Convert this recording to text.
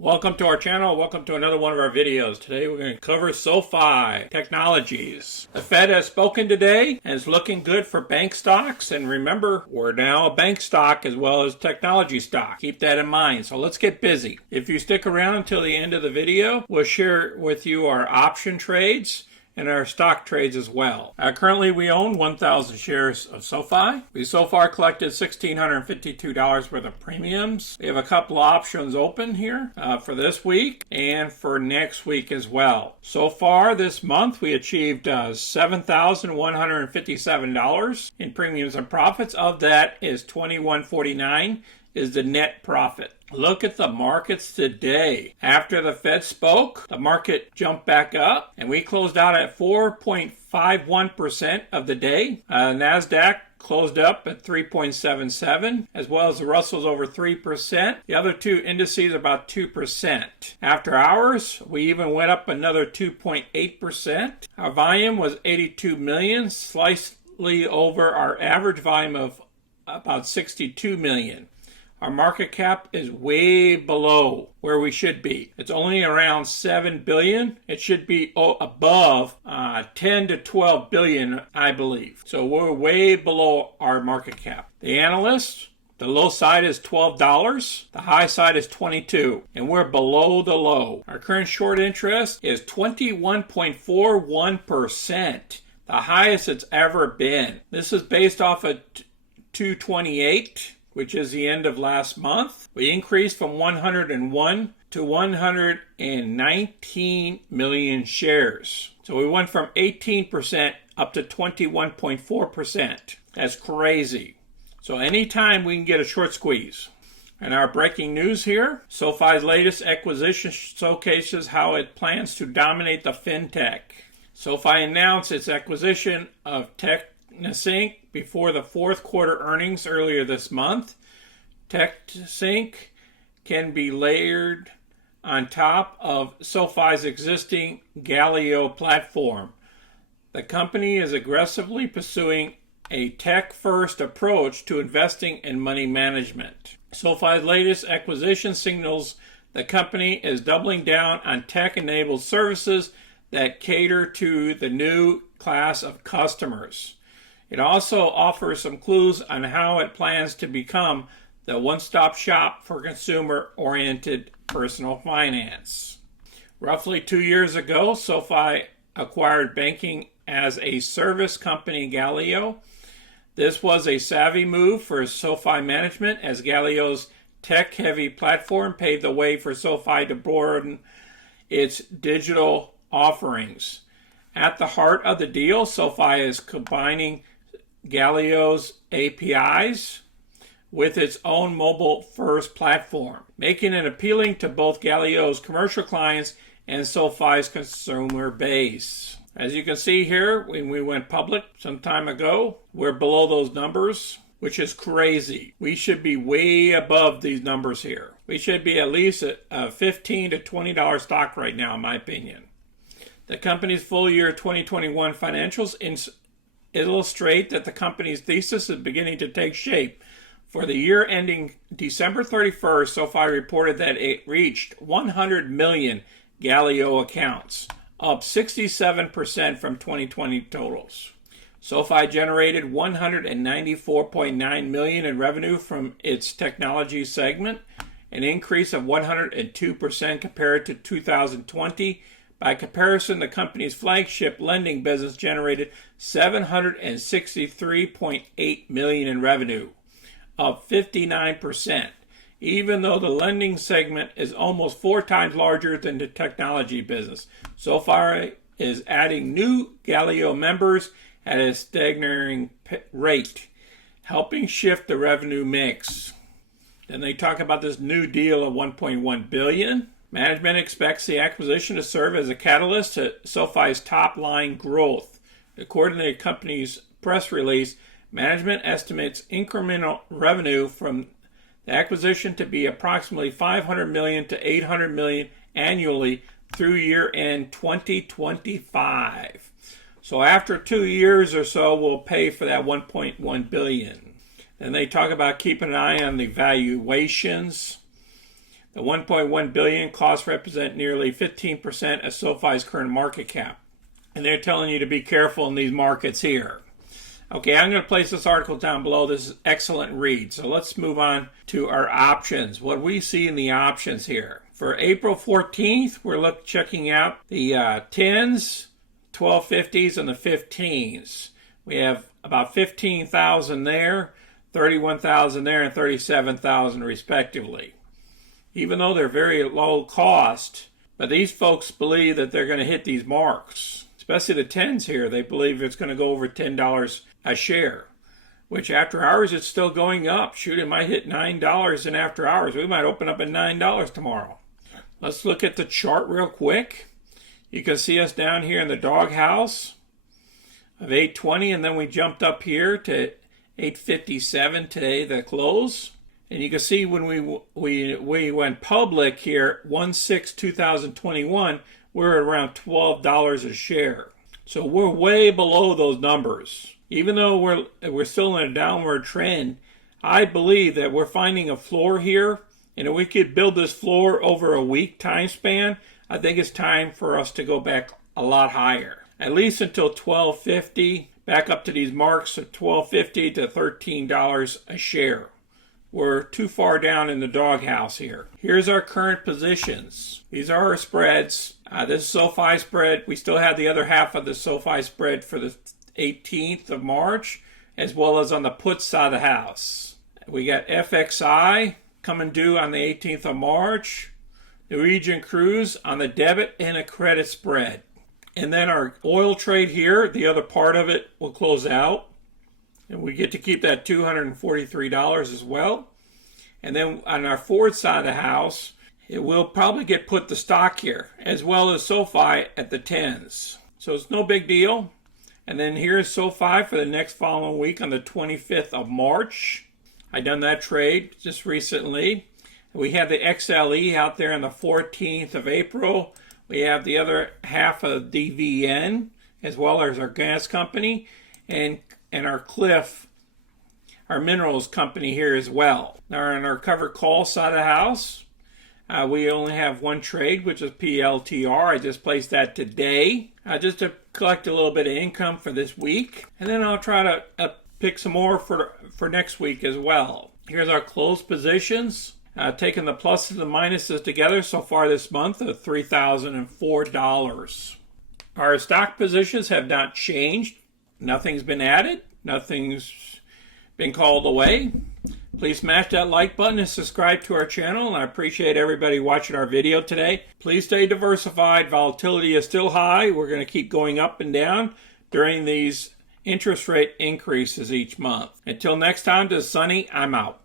Welcome to our channel. Welcome to another one of our videos. Today we're going to cover SOFI Technologies. The Fed has spoken today and is looking good for bank stocks. And remember, we're now a bank stock as well as technology stock. Keep that in mind. So let's get busy. If you stick around until the end of the video, we'll share with you our option trades and our stock trades as well. Currently we own 1,000 shares of SOFI. We so far collected $1,652 worth of premiums. We have a couple of options open here for this week and for next week as well. So far this month we achieved $7,157 in premiums and profits. Of that is $2,149 is the net profit. Look at the markets today. After the Fed spoke, the market jumped back up and we closed out at 4.51% of the day. NASDAQ closed up at 3.77, as well as the Russell's over 3%. The other two indices about 2%. After hours, we even went up another 2.8%. Our volume was 82 million, slightly over our average volume of about 62 million. Our market cap is way below where we should be. It's only around 7 billion. It should be above 10 to 12 billion, I believe. So we're way below our market cap. The analysts, the low side is $12. The high side is 22. And we're below the low. Our current short interest is 21.41%. The highest it's ever been. This is based off of 228. Which is the end of last month. We increased from 101 to 119 million shares. So we went from 18% up to 21.4%. That's crazy. So anytime we can get a short squeeze. And our breaking news here, SOFI's latest acquisition showcases how it plans to dominate the fintech. SOFI announced its acquisition of TechnoSync before the fourth quarter earnings earlier this month. TechnoSync can be layered on top of SOFI's existing Galileo platform. The company is aggressively pursuing a tech-first approach to investing and money management. SOFI's latest acquisition signals the company is doubling down on tech-enabled services that cater to the new class of customers. It also offers some clues on how it plans to become the one-stop shop for consumer-oriented personal finance. Roughly 2 years ago, SOFI acquired banking as a service company Galileo. This was a savvy move for SOFI management as Galileo's tech-heavy platform paved the way for SOFI to broaden its digital offerings. At the heart of the deal, SOFI is combining Galileo's APIs with its own mobile-first platform, making it appealing to both Galileo's commercial clients and SOFI's consumer base. As you can see here, when we went public some time ago, we're below those numbers, which is crazy. We should be way above these numbers here. We should be at least a $15 to $20 stock right now, in my opinion. The company's full year 2021 financials illustrate that the company's thesis is beginning to take shape. For the year ending December 31st, SOFI reported that it reached 100 million Galileo accounts, up 67% from 2020 totals. SOFI generated $194.9 million in revenue from its technology segment, an increase of 102% compared to 2020. By comparison, the company's flagship lending business generated $763.8 million in revenue, up 59%, even though the lending segment is almost 4 times larger than the technology business. SOFI is adding new Galileo members at a staggering rate, helping shift the revenue mix. Then they talk about this new deal of $1.1 billion. Management expects the acquisition to serve as a catalyst to SOFI's top-line growth. According to the company's press release, management estimates incremental revenue from the acquisition to be approximately $500 million to $800 million annually through year-end 2025. So after 2 years or so, we'll pay for that $1.1 billion. Then they talk about keeping an eye on the valuations. The The 1.1 billion costs represent nearly 15% of SoFi's current market cap. And they're telling you to be careful in these markets here. Okay, I'm going to place this article down below. This is excellent read. So let's move on to our options. What we see in the options here. For April 14th, we're checking out the 10s, 1250s, and the 15s. We have about 15,000 there, 31,000 there, and 37,000 respectively. Even though they're very low cost, but these folks believe that they're going to hit these marks. Especially the 10s here, they believe it's going to go over $10 a share, which after hours it's still going up. Shoot, it might hit $9 in after hours. We might open up at $9 tomorrow. Let's look at the chart real quick. You can see us down here in the doghouse of 820, and then we jumped up here to 857 today, the close. And you can see when we went public here, 1/6/2021, we're at around $12 a share. So we're way below those numbers. Even though we're still in a downward trend, I believe that we're finding a floor here. And if we could build this floor over a week time span, I think it's time for us to go back a lot higher. At least until $12.50, back up to these marks of $12.50 to $13 a share. We're too far down in the doghouse here. Here's our current positions. These are our spreads. This is SoFi spread. We still have the other half of the SoFi spread for the 18th of March, as well as on the put side of the house. We got FXI coming due on the 18th of March. Norwegian Cruise on the debit and a credit spread. And then our oil trade here, the other part of it will close out. And we get to keep that $243 as well. And then on our forward side of the house, it will probably get put the stock here, as well as SoFi at the 10s. So it's no big deal. And then here's SoFi for the next following week on the 25th of March. I done that trade just recently. We have the XLE out there on the 14th of April. We have the other half of DVN, as well as our gas company, and our Cliff, our minerals company here as well. Now on our covered call side of the house, we only have one trade, which is PLTR. I just placed that today, just to collect a little bit of income for this week. And then I'll try to pick some more for next week as well. Here's our closed positions. Taking the pluses and minuses together so far this month of $3,004. Our stock positions have not changed. Nothing's been added. Nothing's been called away. Please smash that like button and subscribe to our channel. And I appreciate everybody watching our video today. Please stay diversified. Volatility is still high. We're going to keep going up and down during these interest rate increases each month. Until next time, this is Sonny. I'm out.